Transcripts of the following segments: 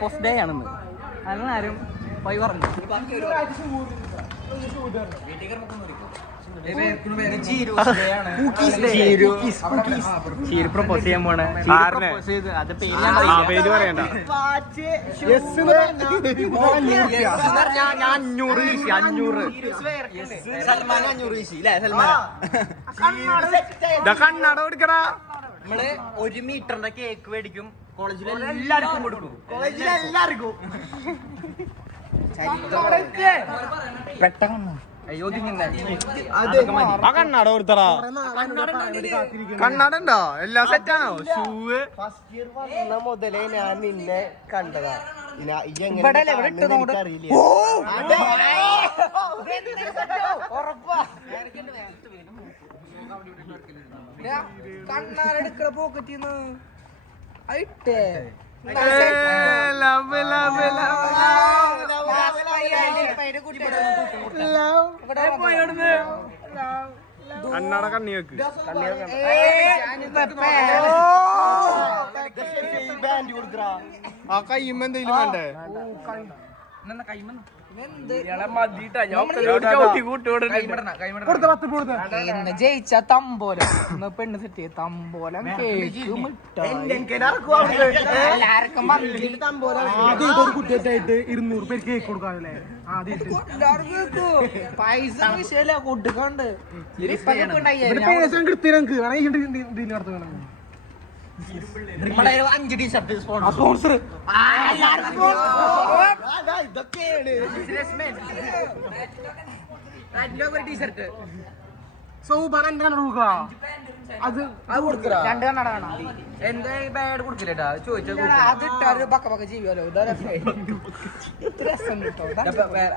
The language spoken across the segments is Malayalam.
ഫസ്റ്റ് ഡേ ആണെന്ന് അതിനാരും പോയി പറഞ്ഞു. പ്രപ്പോസ് ചെയ്യാൻ പോണേ പേര് പറയണ്ട. ഞാൻ 500 കണ്ണട കൊടുക്കടാ. നമ്മള് 1 മീറ്ററിന്റെ കേക്ക് മേടിക്കും, കോളേജിൽ എല്ലാവർക്കും കൊടുക്കും. പെട്ടെന്ന് കണ്ണാട കൊടുത്തടാ. കണ്ണാട ഉണ്ടോ? എല്ലാം സെറ്റാണോ? ഷൂവ് ഫസ്റ്റ് ഇയർ വന്ന മുതലേ ഞാൻ നിന്നെ കണ്ടതാ. കണ്ണാടെടുക്കണ പോക്കറ്റിന്ന് ആയിട്ടേ കണ്ണട കണ്ണി വെക്ക്. ആ കയ്യുമ്പോ എന്തെങ്കിലും വേണ്ടേ? ജയിച്ച തമ്പോലം പെണ്ണ് സെറ്റ് ചെയ്യ തമ്പോലം കേക്ക് കുട്ടിയായിട്ട് 200 പേര് കേക്ക് കൊടുക്കാനല്ലേ പൈസ വിഷയല്ല കൊടുക്കണ്ട്. നമ്മളെ 5 ടീഷർട്ട് സ്പോൺസർ ടീഷർട്ട് അത് രണ്ട് കണ്ണട വേണം. എന്താ ബാഡ് കൊടുക്കില്ലേട്ടാ ചോദിച്ചാൽ പക്ക പക്ക ജീവിയാലോ.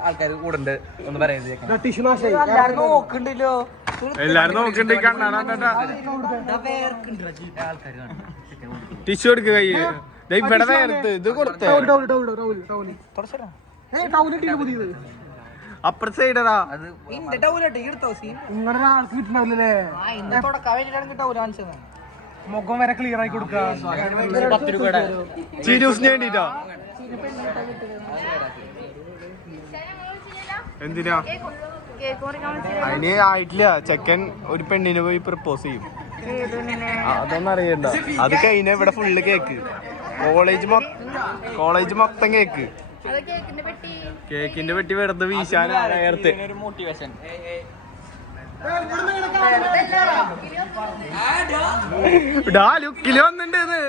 ആൾക്കാർ കൂടുണ്ട് ഒന്ന് പറയുന്നത് നോക്കണ്ടല്ലോ. എല്ലാരും നോക്കണ്ട്. കണ്ണാട ടിഷ്യൂ എടുക്ക കയ്യ്. ഇവിടെ വേർത്ത് ഇത് കൊടുത്തേ അപ്പുറ സൈഡാ. മുഖം വരെ ക്ലിയർ ആയി കൊടുക്കുക. 10 രൂപയുടെ ചീരൂസിന് വേണ്ടിട്ടാ. എന്തിനാ? അതിന് ആയിട്ടില്ല. ചെക്കൻ ഒരു പെണ്ണിന് പോയി പ്രപ്പോസ് ചെയ്യും. അതൊന്നും അറിയണ്ട. അത് കഴിഞ്ഞ ഇവിടെ ഫുള്ള് കേക്ക്. കോളേജ് മൊത്തം കേക്ക്. കേക്കിന്റെ പെട്ടി വെറുതെ വീശാൻ നേരത്തെ മോട്ടിവേഷൻ. ലുക്കില് വന്നിട്ടുണ്ട്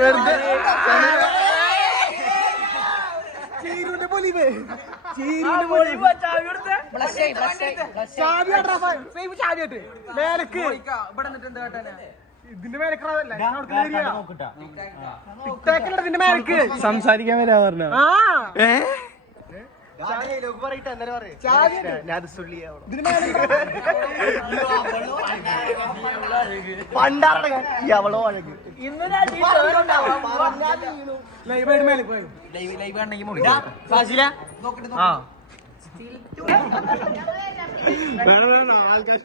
വെറുതെ. സംസാരിക്കാൻ വരാ പറഞ്ഞ അവളോ ആൾക്കാർ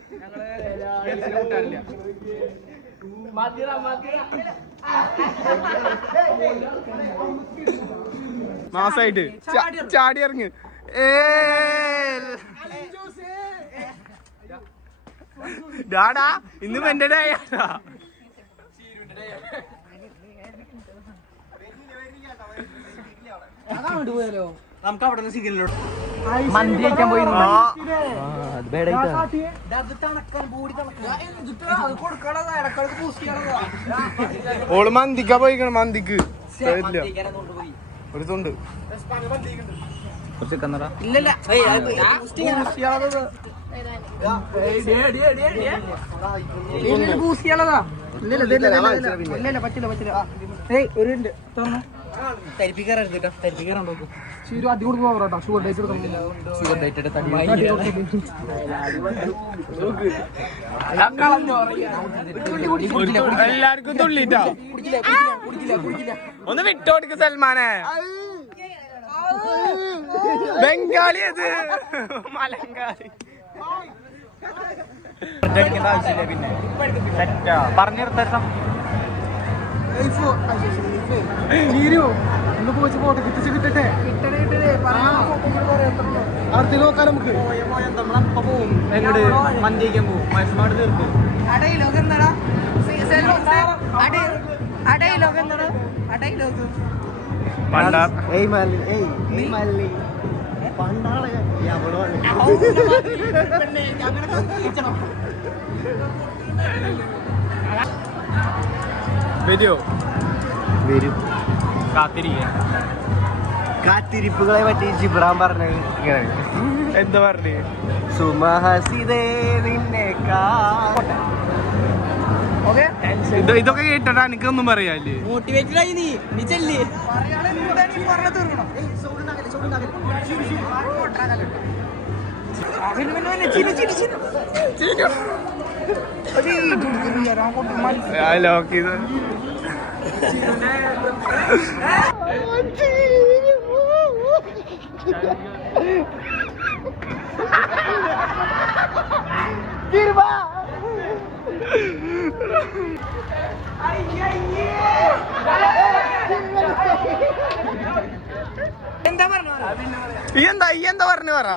മാസായിട്ട് ചാടി ഇറങ്ങ്. ഡാടാ ഇന്ന് എന്റെ ഡേ ആടാ. നമുക്ക് അവിടെ നിന്ന് സിഗ്നലോട് മന്തി കഴിക്കാൻ പോയി. ഓള് മന്തിക്കാ പോയിക്കണം. മന്തിക്ക് ഒരു തുണ്ട് ഇല്ലല്ല പറ്റില്ല പറ്റില്ല. ഒരു മിനിറ്റ് തുറന്നു. തരിപ്പിക്കാറുണ്ട് കേട്ടോ. തരിപ്പിക്കാറുണ്ടോ? അതി കൊടുത്ത് പോകട്ടോ. ഷുഗർ ഡേറ്റ് ഷുഗർ ഡേറ്റ് എല്ലാവർക്കും തുള്ളിട്ടാ. ഒന്ന് വിട്ടോടിക്ക് സൽമാനെ. ബംഗാളി അത് മലങ്കാളി. ആവശ്യമില്ല. പിന്നെ പറഞ്ഞു നിർത്താം. ഒന്ന് പോയി ഫോട്ടോ കിട്ടട്ടെ അടുത്ത് നോക്കാം നമുക്ക് നമ്മളപ്പോ പോവും എങ്ങോട്ട് മന്തിക്കാൻ പോവും മത്സ്യമാട് തീർക്കും ഏയ് മല്ലി ഏയ് നീ മല്ലി പണ്ടാണ് വരുമോ വരും കാത്തിരിക്കാൻ കാത്തിരിപ്പുകളെ പറ്റി ജിബ്രാൻ പറഞ്ഞത് ഇങ്ങനെ എന്താ പറഞ്ഞു സുമഹസിതേ നിന്നെ ഇതൊക്കെ കേട്ടിട്ടാ എനിക്കൊന്നും പറയാല്ലേ മോട്ടിവേറ്റഡ് ആയി നീ ചെല്ലി ലോക്ക് ചെയ്ത് ഈ എന്താ പറഞ്ഞു പറ